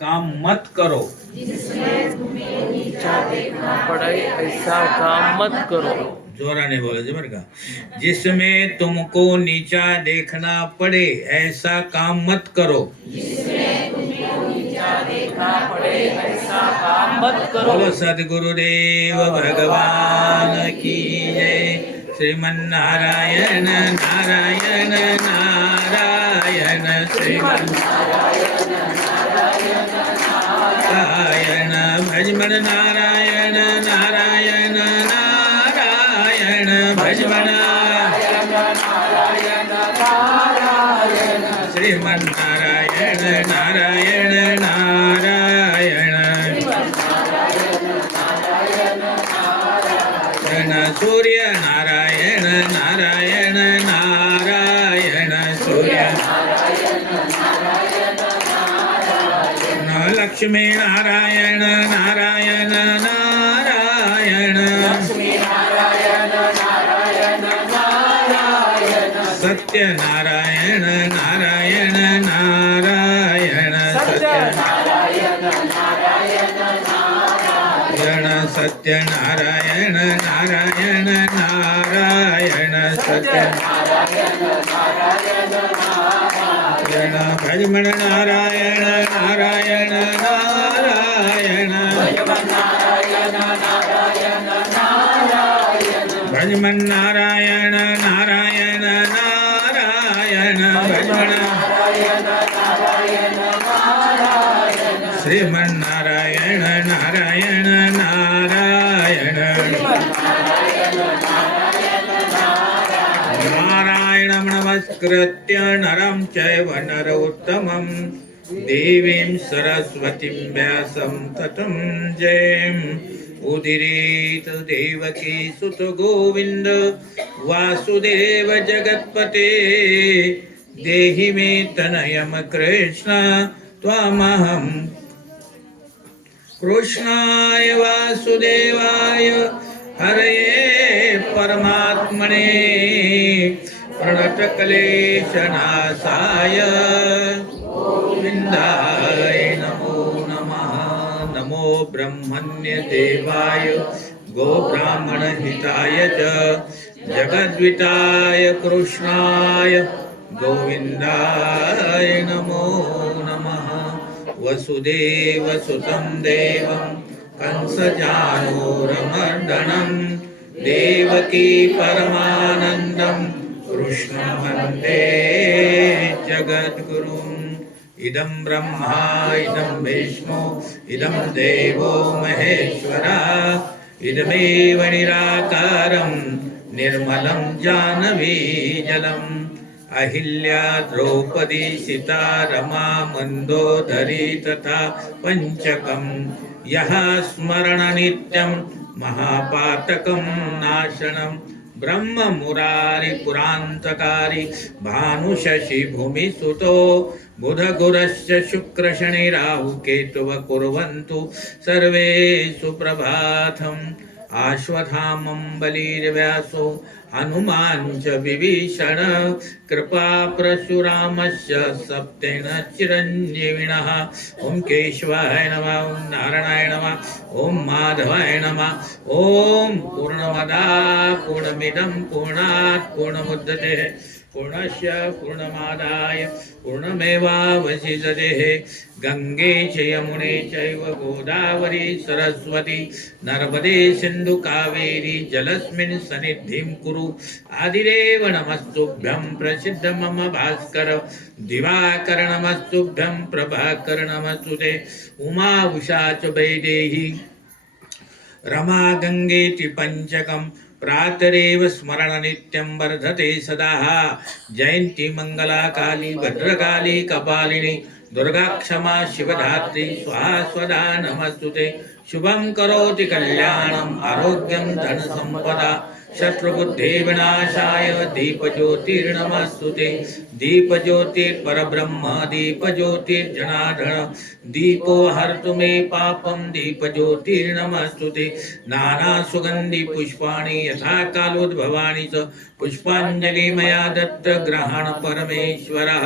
काम मत करो। नीचा देखना पड़े ऐसा काम मत करो। जोरा ने बोला जी मेरे का, जिसमें तुमको नीचा देखना पड़े ऐसा काम मत करो। नीचा देखना पड़े ऐसा काम मत करो। बोलो सदगुरुदेव भगवान की जय। श्रीमन नारायण नारायण नारायण श्रीमन नारायण भजमन नारायण नारायण नारायण भजमन श्रीमन नारायण नारायण नारायण सूर्य नारायण नारायण नारायण सूर्य लक्ष्मी नारायण नारायण नारायण सत्य नारायण नारायण नारायण सत्य नारायण नारायण नारायण सत्य भजमन नारायण नारायण नारायण भजमन नारायण नारायण नारायण भजमन श्रीमन नारायण नारायण नारायण नारायणं नमस्कृत्य नरं चैव नरोत्तमं देवीं सरस्वतीं व्यासं ततं जयम् उदीरयेत् देवकी सुत गोविन्द वासुदेव जगत्पते देहि मे तनयं कृष्ण त्वामहं कृष्णाय वासुदेवाय हरये परमात्मने प्रणतक्लेशनाशाय गोविन्दाय नमो नमः। नमो ब्रह्मण्यदेवाय गोब्राह्मणहिताय च जगद्विताय कृष्णाय गोविन्दाय नमो नमः। वसुदेवसुतं देवं कंसचाणूरमर्दनं देवकी परमानन्दं कृष्णं वन्दे जगद्गुरुम्। इदं ब्रह्मा इदं विष्णु इदं देवो महेश्वरा इदमेव निराकारं निर्मलं जानवीजलम्। अहिल्या द्रौपदी सीता रमा मन्दोदरी तथा पंचकं यः स्मरण नित्यं महापातकं नाशनं ब्रह्म मुरारी पुरान्तकारी भानुशशि भूमिसुतो बुध गुरश्च शुक्र शनि राहु केतुव कुर्वन्तु सर्वे सुप्रभातम्। आश्वत्थामं बलिर्व्यासो हनुमान च विभीषण कृपा परशुरामस्य सप्तेन चिरञ्जीविनः। ओं केशवाय नमः, ओं नारायणाय नमः, ओं माधवाय नमः। ओं पूर्णमदा पूर्णमिदं पूर्णात् पूर्णमुदच्यते पूर्णस्य पूर्णमादाय पूर्णमेवावशिष्यते। गंगे च यमुने चैव गोदावरी सरस्वती नर्मदे सिन्धु कावेरी जलस्मिन् सन्निधिं कुरु। आदिदेव नमस्तुभ्यं प्रसिद्ध मम भास्कर दिवाकर नमस्तुभ्यं प्रभाकर नमस्तुते। उमा उषा च वैदेही रमा गंगेति पंचकं प्रातरेव स्मरण नित्यं वर्धते सदा। जयंती मंगला काली भद्रकाली कपालिनी दुर्गा क्षमा शिवधात्री स्वाहा स्वधा नमस्तुते। शुभं करोति कल्याणम् आरोग्यं धन संपदा शत्रुबुद्धि विनाशाय दीपज्योतिर्नमस्तुते। दीपज्योतिर्परब्रह्म दीपज्योतिर्जनार्दन दीपो हर्तु मे पापं दीपज्योतिर्नमस्तुते। नाना सुगंधि पुष्पाणि यथा कालोद्भवानि च पुष्पांजलि मया दत्त ग्रहण परमेश्वरः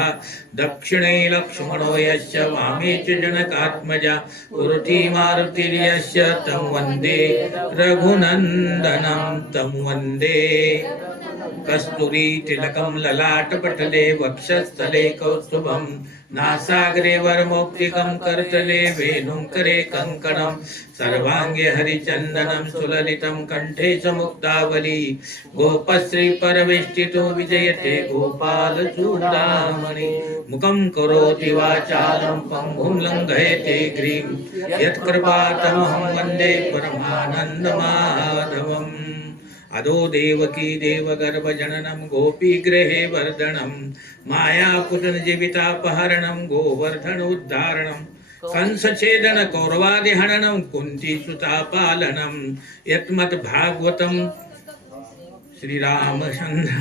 दक्षिणे लक्ष्मणो यस्य वामे च जनकात्मजा पुरुति मारुतिर्यस्य तं वन्दे रघुनन्दनं तं वन्दे कस्तूरी तिलकं ललाटपटले वक्षस्थले कौस्तुभं नासाग्रे वरमौक्तिकं करतले वेणुं करे कङ्कणं सर्वाङ्गे हरिचन्दनं सुललितं कण्ठे च मुक्तावली गोपश्री परवेष्टितो विजयते गोपालचूडामणि मुखं करोति वाचालं पङ्गुं लङ्घयते गिरिं यत्कृपातमहं वन्दे परमानन्दमाधवम् अदो देवकी देवगर्भजननं गोपीगृहे वर्धनं मायापुटनजीवितापहरणं गोवर्धनोद्धारणं कंसछेदन कौरवादिहननं कुन्तीसुतापालनं यत्मद्भागवतं श्रीरामचन्द्र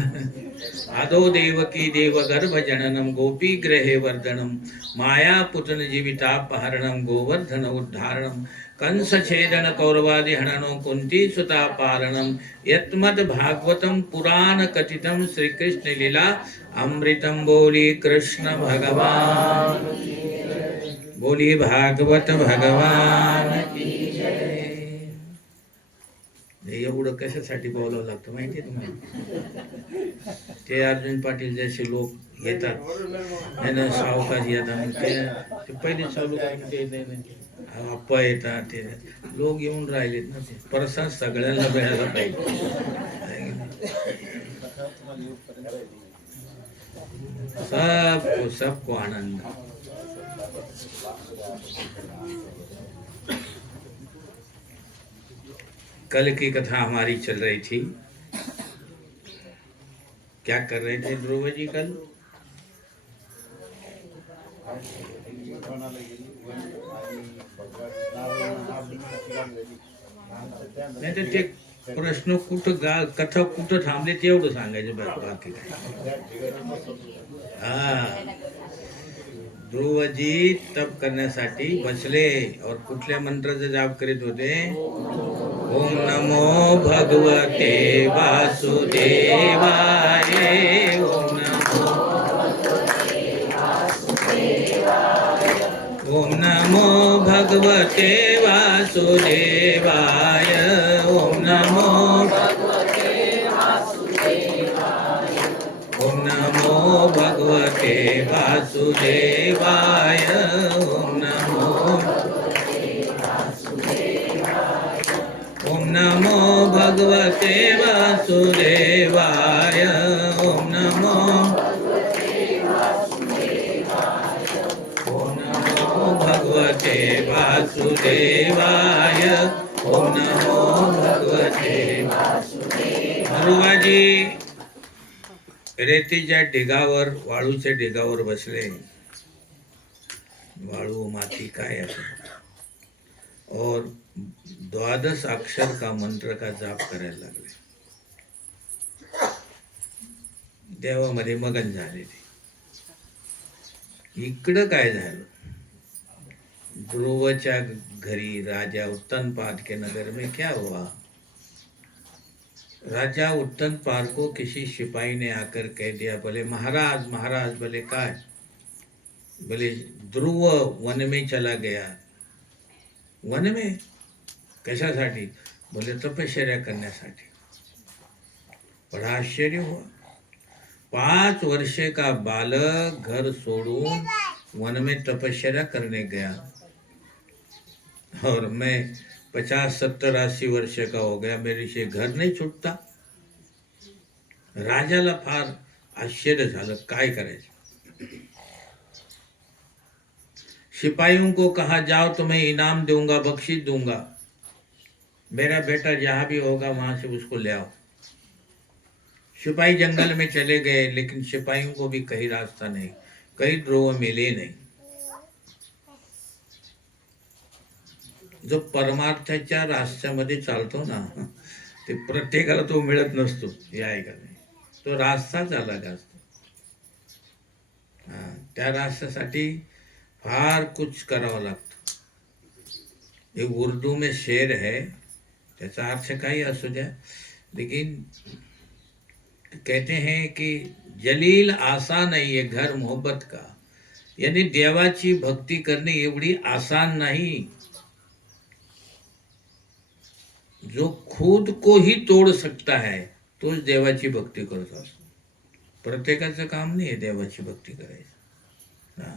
आदो देवकी देवगर्भजननं गोपीगृहे वर्धनं मायापुटनजीवितापहरणं गोवर्धन उद्धारणं कंसछेदन कौरवादिहननं कुन्तीसुतापालनं यत्मद्भागवतं पुराणकथितं श्रीकृष्णलीला अमृतं बोली कृष्ण भगवान बोली भागवत भगवान की जय. हे एवढं कशासाठी बोलावं लागतं माहिती आहे तुम्हाला? ते अर्जुन पाटील जसे लोक येतात त्यानं सावकाश येतात ते पहिले चालू करून ते अप्पा येतात ते लोक येऊन राहिलेत ना ते प्रसाद सगळ्यांना मिळायला पाहिजे. सबको आनंद. कल की कथा हमारी चल रही थी. क्या कर रहे थे ध्रुव जी कल? नाही तर ते प्रश्न कुठं कथा कुठं थांबले तेवढं सांगायचं बाकी काय. हा ध्रुवजी तप करण्यासाठी बसले और कुठल्या मंत्राचा जाप करीत होते? ओम नमो भगवते वासुदेवाय. ओम नमो भगवते वासुदेवाय. ओम नमो ओम नमो भगवते वासुदेवाय. ओम नमो ओम नमो भगवते वासुदेवाय. ओम नमो भगवते वासुदेवाय. ओम नमो भगवते ध्रुवाजी रेतीच्या ढिगावर वाळूच्या ढिगावर बसले. वाळू माती काय असं और 12 अक्षर का मंत्र का जाप करायला लागले. देवामध्ये मगन झाले ते. इकडं काय झालं? ध्रुवच्या घरी राजा उत्तनपाद के नगर में क्या हुआ? राजा उत्तनपाद को किसी सिपाही ने आकर कह दिया, बोले महाराज महाराज. बोले काय? बोले ध्रुव वन में चला गया. वन में कशासाठी? बोले तपश्चर्या करण्यासाठी. बड़ा आश्चर्य हुआ. 5 वर्ष का बालक घर छोड़ून वन में तपश्चर्या करने गया और मैं 50, 70, 80 वर्ष का हो गया, मेरे से घर नहीं छूटता. राजाला फार आश्चर्य झालं. काय करायचं? सिपाहियों को कहा जाओ तुम्हें इनाम दूंगा, बख्शीश दूंगा. मेरा बेटा जहां भी होगा वहां से उसको ले आओ. सिपाही जंगल में चले गए, लेकिन सिपाहियों को भी कहीं रास्ता नहीं, कहीं ध्रुव मिले नाही. जो परमार्थाच्या रास्त्यामध्ये चालतो ना ते प्रत्येकाला तो मिळत नसतो. हे आहे का नाही? तो रास्ताच अलग असतो. त्या रास्त्यासाठी फार कुछ करावं लागतं. एक उर्दू में शेर है, त्याचा अर्थ काही असू द्या, लेकिन कहते हैं की जलील आसान आहे घर मोहब्बत का, यानी देवाची भक्ती करणे एवढी आसान नहीं। जो खुद को ही तोड़ सकता है तोच देवाची भक्ती करत असतो। प्रत्येकाचं काम नाही आहे देवाची भक्ती करायचं। हा,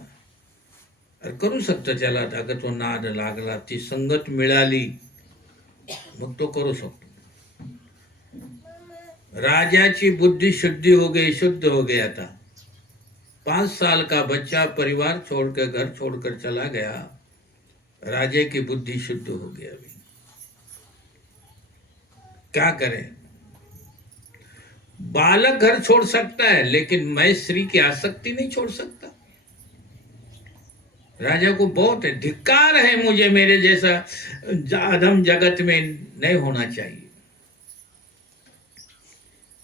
अरे करू शकतो त्याला, अगर तो नाद लागला, ती संगत मिळाली, मग तो करू शकतो। राजाची बुद्धि शुद्धि हो गई, शुद्ध हो गया था। 5 साल का बच्चा परिवार छोड़कर, घर छोड़कर चला गया, राजे की बुद्धि शुद्ध हो गया। अभी क्या करें? बालक घर छोड़ सकता है, लेकिन मैं स्त्री की आसक्ति नहीं छोड़ सकता। राजा को बहुत है, धिक्कार है मुझे, मेरे जैसा अधम जगत में नहीं होना चाहिए।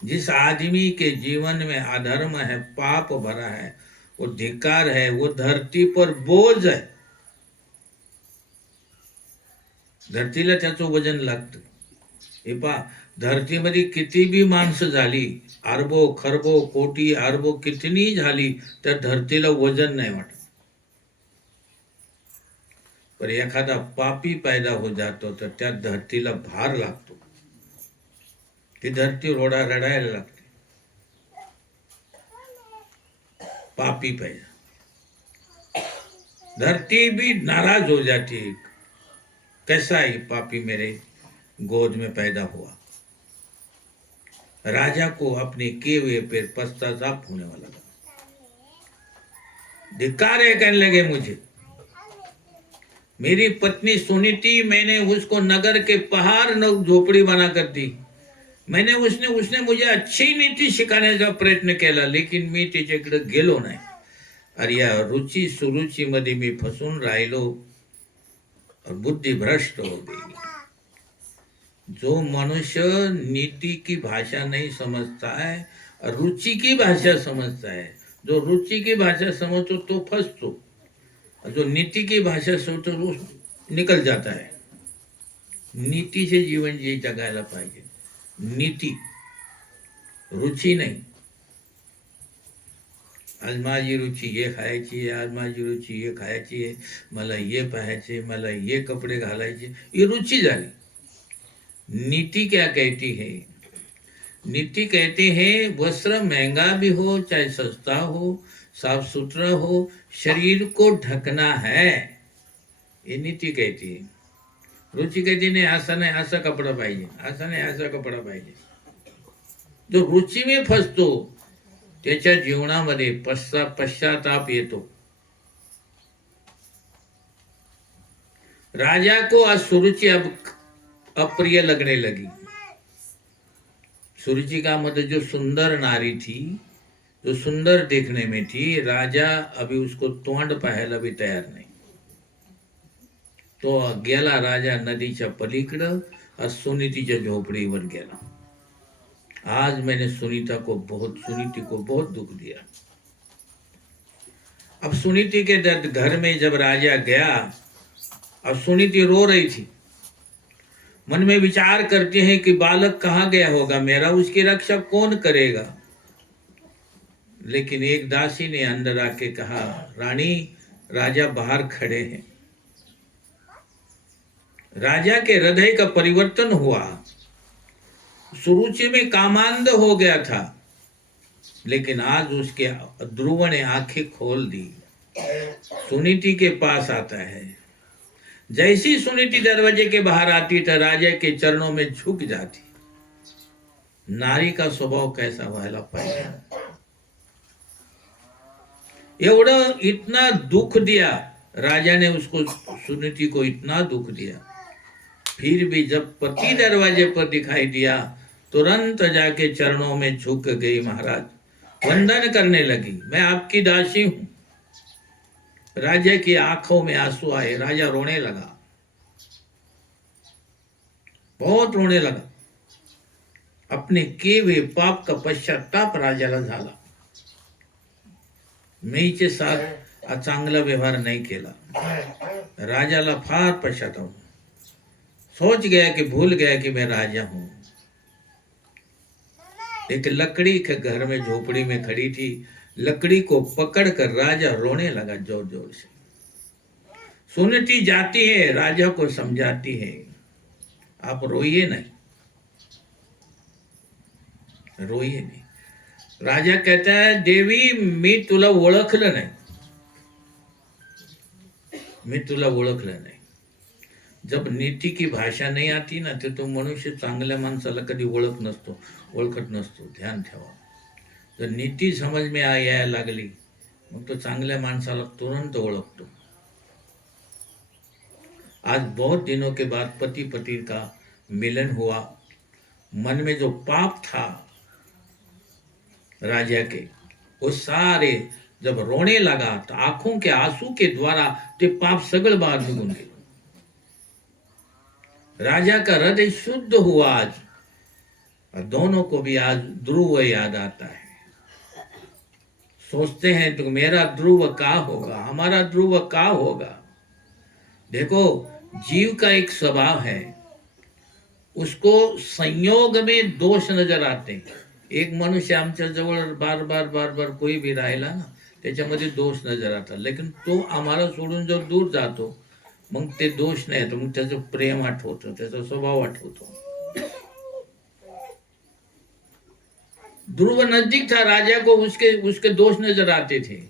जिस आदमी के जीवन में अधर्म है, पाप भरा है, वो धिक्कार है, वो धरती पर बोझ है। धरतीला त्याचं वजन लागतं। हे पहा, धरतीमध्ये किती भी माणसं झाली, अरबो खरबो कोटी अरबो कितनी झाली, तर धरतीला वजन नाही वाटत। पर एखादा पापी पैदा हो जातो तर त्या धरतीला भार लागतो, ती धरती रडायला लागते। पापी पैदा, धरती भी नाराज हो जाती है, कैसा ही पापी मेरे गोद में पैदा हुआ। राजा को अपने किए हुए पर पश्चाताप होने वाला था। धिक्कार है, कहने लगे मुझे, मेरी पत्नी सुनीति, मैंने उसको नगर के पहाड़ न झोपड़ी बनाकर दी। मैंने उसने मुझे अच्छी नीति शिकाने का प्रयत्न केला, लेकिन मी तिच्याकडे गेलो नाही। अरे या रुचि सुरुचि मध्ये मी फसून राहिलो और बुद्धि भ्रष्ट हो गई। जो मनुष्य नीति की भाषा नहीं समझता है और रुचि की भाषा समझता है, जो रुचि की भाषा समझतो तो फंसतो, और जो नीति की भाषा समझतो वो निकल जाता है। नीति से जीवन जी जगायला पाहिजे, नीति, रुचि नहीं। आज माझी रुची ये खायची आहे, आज माझी रुची ये खायची आहे, मला ये पाहायचे, मला ये कपडे घालायचे, ये रुचि झाली। नीति क्या कहती है? नीति कहते हैं वस्त्र महंगा भी हो चाहे सस्ता हो, साफ सुथरा हो, शरीर को ढकना है, ये नीति कहती है। रुचि कहती नहीं, असं नाही, असा कपडा पाहिजे, असं नाही, असा कपडा पाहिजे। जो रुचि में फसतो त्याच्या जीवनामध्ये पश्चाताप येतो। राजा को आज सुरुचि अब अप्रिय लगने लगी। सुरुचि का मतलब जो सुंदर नारी थी, जो सुंदर देखने में थी, राजा अभी उसको तोंड पाहायला भी तयार नहीं। तो गेला राजा नदीच्या पलीकडं और सुनीतीच्या झोपडीवर गेला। आज मैंने सुनीति को बहुत दुख दिया। अब सुनीति के घर में जब राजा गया, अब सुनीति रो रही थी, मन में विचार करते हैं कि बालक कहाँ गया होगा मेरा, उसकी रक्षा कौन करेगा। लेकिन एक दासी ने अंदर आके कहा, रानी राजा बाहर खड़े हैं। राजा के हृदय का परिवर्तन हुआ। सुरुचि में कामांध हो गया था, लेकिन आज उसके ध्रुव ने आंखें खोल दी। सुनीति के पास आता है। जैसी सुनीति दरवाजे के बाहर आती तो राजा के चरणों में झुक जाती। नारी का स्वभाव कैसा व्हायला पाहिजे। एवढं इतना दुख दिया राजा ने उसको, सुनीति को इतना दुख दिया, फिर भी जब पति दरवाजे पर दिखाई दिया तुरंत जाके चरणों में झुक गई। महाराज वंदन करने लगी, मैं आपकी दासी हूं। राजा की आंखों में आंसू आए, राजा रोने लगा, बहुत रोने लगा। अपने किए हुए पाप का पश्चाताप राजाला झाला। मीचे साथ चांगला व्यवहार नहीं केला। राजाला फार पश्चाताप, सोच गया कि भूल गया कि मैं राजा हूं। एक लकड़ी के घर में झोपड़ी में खड़ी थी, लकड़ी को पकड़कर राजा रोने लगा जोर जोर से। सुनती जाती है, राजा को समझाती है, आप रोइए नहीं, रोइए नहीं। राजा कहता है, देवी मी तुला ओळखलं नाही, मी तुला ओळखलं नाही। जब नीति की भाषा नहीं आती ना, तो मनुष्य चांगल्या माणसाला कधी ओळखत नसतो। ध्यान ठेवा, जर नीति समझ में यायला लागली, मग तो चांगल्या माणसाला तुरंत ओळखतो। आज बहुत दिनों के बाद पति पत्नी का मिलन हुआ। मन में जो पाप था राजा के, वो सारे जब रोने लगा तो आंखों के आंसू के द्वारा ते पाप सगळ बाहर निघून गए। राजा का हृदय शुद्ध हुआ आज, और दोनों को भी आज ध्रुव याद आता है। सोचते हैं तो मेरा ध्रुव का होगा, हमारा ध्रुव का होगा। देखो, जीव का एक स्वभाव है, उसको संयोग में दोष नजर आते हैं। एक मनुष्य आमच्या जवळ बार बार बार बार कोई भी राहिला ना, त्याच्यामध्ये दोष नजर आता, लेकिन तो आम्हाला सोडून जर दूर जातो, मग ते दोष नाही येतो, मग त्याचं प्रेम आठवतं, त्याचा स्वभाव आठवतो। ध्रुव नजदीक था, राजा को उसके उसके दोष नजर आते थे,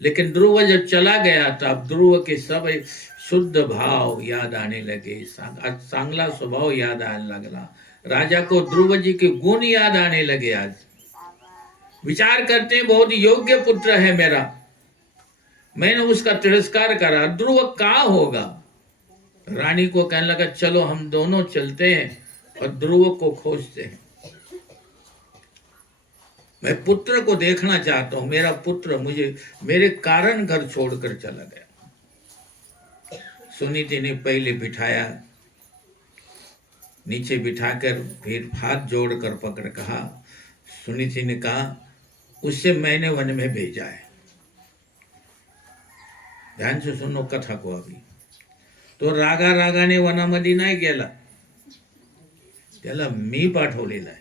लेकिन ध्रुव जब चला गया तो अब ध्रुव के सब शुद्ध भाव याद आने लगे, चांगला स्वभाव याद आने लगला। राजा को ध्रुव जी के गुण याद आने लगे। आज विचार करते हैं, बहुत योग्य पुत्र है मेरा, मैंने उसका तिरस्कार करा, ध्रुव का होगा। रानी को कहने लगा, चलो हम दोनों चलते हैं और ध्रुव को खोजते हैं। मैं पुत्र को देखना चाहता हूं, मेरा पुत्र मुझे मेरे कारण घर छोड़कर चला गया। सुनीति ने पहले बिठाया, नीचे बिठाकर फिर हाथ जोड़कर पकड़ कहा, सुनीति ने कहा, उससे मैंने वन में भेजा है। ध्यान से सुनो कथा को। अभी तो रागा रागाने वनामध्ये नाही गेला, त्याला मी पाठवलेला आहे।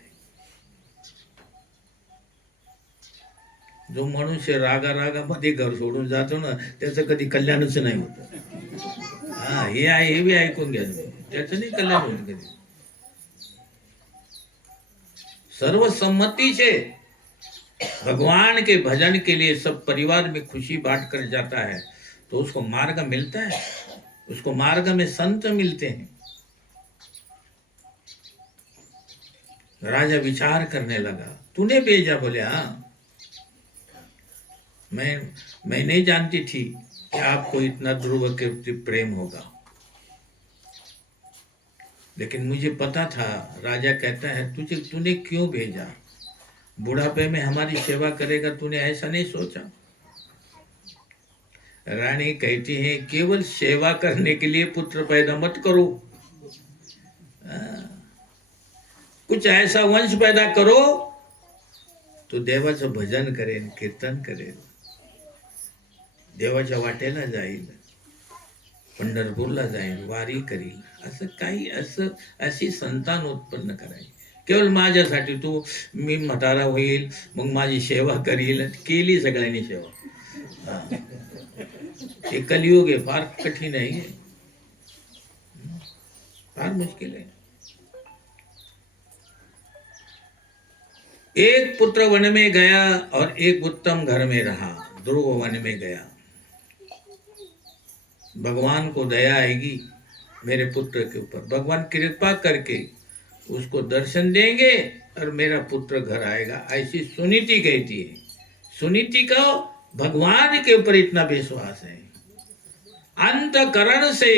जो मनुष्य रागा रागामध्ये घर सोडून जातो ना, त्याचं कधी कल्याणच नाही होत। हा, हे बी ऐकून घ्या, त्याचं नाही कल्याण होत कधी। सर्वसम्मति से भगवान के भजन के लिए सब परिवार में खुशी बांट कर जाता है, तो उसको मार्ग मिलता है, उसको मार्ग में संत मिलते हैं। राजा विचार करने लगा, तूने भेजा? बोले हाँ, मैं नहीं जानती थी कि आपको इतना ध्रुव के प्रति प्रेम होगा, लेकिन मुझे पता था। राजा कहता है, तूने क्यों भेजा? बुढ़ापे में हमारी सेवा करेगा, तूने ऐसा नहीं सोचा? रानी कहती है, केवल सेवा करने के लिए पुत्र पैदा मत करो, कुछ ऐसा वंश पैदा करो तो देवाचं भजन करेन, कीर्तन करेन, देवाच्या वाटेला जाईल, पंढरपूरला जाईल, वारी करील, असं काही अशी संतान उत्पन्न करायची। केवळ माझ्यासाठी तू, मी म्हातारा होईल मग माझी सेवा करील, केली सगळ्यांनी सेवा। हे कलियुग आहे, फार कठीण आहे, फार मुश्किल है। एक पुत्र वन में गया और एक उत्तम घर में रहा। ध्रुव वन में गया, भगवान को दया आएगी मेरे पुत्र के ऊपर, भगवान कृपा करके उसको दर्शन देंगे और मेरा पुत्र घर आएगा, ऐसी सुनीति कहती है। सुनीति का भगवान के ऊपर इतना विश्वास है, अंतकरण से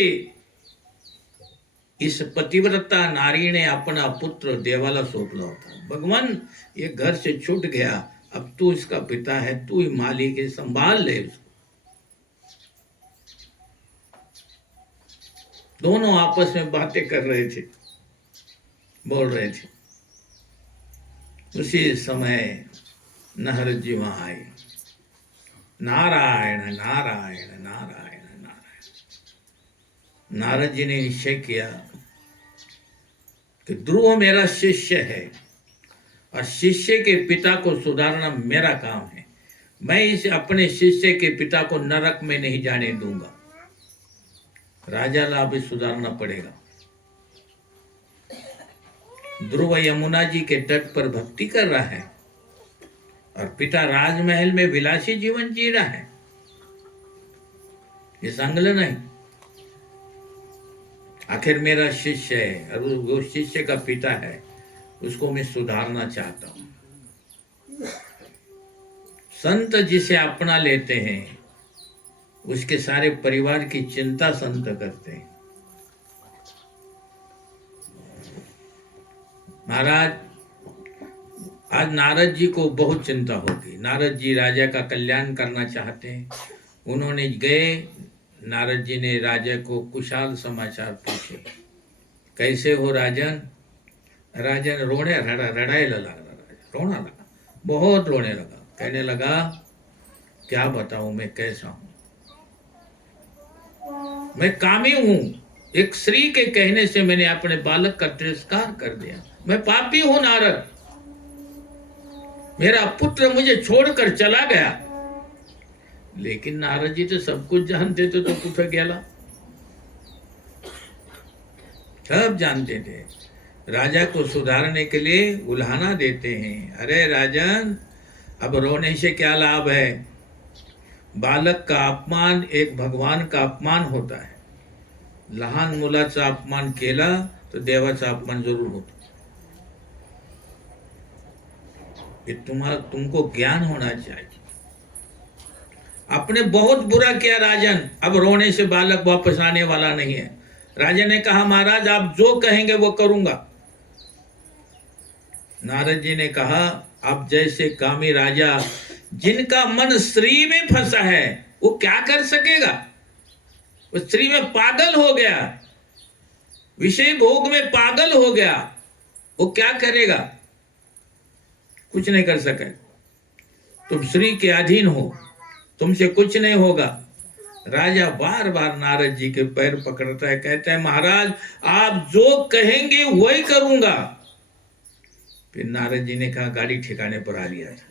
इस पतिव्रता नारी ने अपना पुत्र देवाला सौंपला होता। भगवान, ये घर से छूट गया, अब तू इसका पिता है, तू ही मालिक है, संभाल ले उसको। दोनों आपस में बातें कर रहे थे, बोल रहे थे। उसी समय नारद जी वहां आए। नारायण नारायण नारायण नारायण। नारद जी ने निश्चय किया कि ध्रुव मेरा शिष्य है और शिष्य के पिता को सुधारना मेरा काम है। मैं इस अपने शिष्य के पिता को नरक में नहीं जाने दूंगा। राजा लाभ भी सुधारना पड़ेगा। ध्रुव यमुना जी के तट पर भक्ति कर रहा है और पिता राजमहल में विलासी जीवन जी रहा है। ये संगल नहीं। आखिर मेरा शिष्य है और वो शिष्य का पिता है, उसको मैं सुधारना चाहता हूं। संत जिसे अपना लेते हैं उसके सारे परिवार की चिंता संत करते हैं। महाराज, आज नारद जी को बहुत चिंता होगी। नारद जी राजा का कल्याण करना चाहते हैं। उन्होंने गए, नारद जी ने राजा को कुशल समाचार पूछे, कैसे हो राजन? राजन रड़ाए लगा, रोना लगा, बहुत रोने लगा। कहने लगा, क्या बताऊं मैं कैसा हूं? मैं कामी हूं। एक स्त्री के कहने से मैंने अपने बालक का तिरस्कार कर दिया। मैं पापी हूं नारद। मेरा पुत्र मुझे छोड़कर चला गया। लेकिन नारद जी तो सब कुछ जानते थे, तो कुछ गेला सब जानते थे। राजा को सुधारने के लिए उल्हाना देते हैं। अरे राजन, अब रोने से क्या लाभ है? बालक का अपमान एक भगवान का अपमान होता है। लहान मुलाचा अपमान केला तो देवाचा अपमान जरूर होता। ये तुमको ज्ञान होना चाहिए। आपने बहुत बुरा किया राजन, अब रोने से बालक वापस आने वाला नहीं है। राजा ने कहा, महाराज आप जो कहेंगे वो करूंगा। नारद जी ने कहा, अब जैसे कामी राजा जिनका मन स्त्री में फंसा है, वो क्या कर सकेगा? वो स्त्री में पागल हो गया, विषय भोग में पागल हो गया, वो क्या करेगा? कुछ नहीं कर सके। तुम स्त्री के अधीन हो, तुमसे कुछ नहीं होगा। राजा बार बार नारद जी के पैर पकड़ता है, कहता है, महाराज आप जो कहेंगे वही करूंगा। फिर नारद जी ने कहा, गाड़ी ठिकाने पर आ लिया था।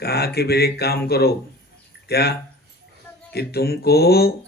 कहा कि भाई एक काम करो, क्या कि तुमको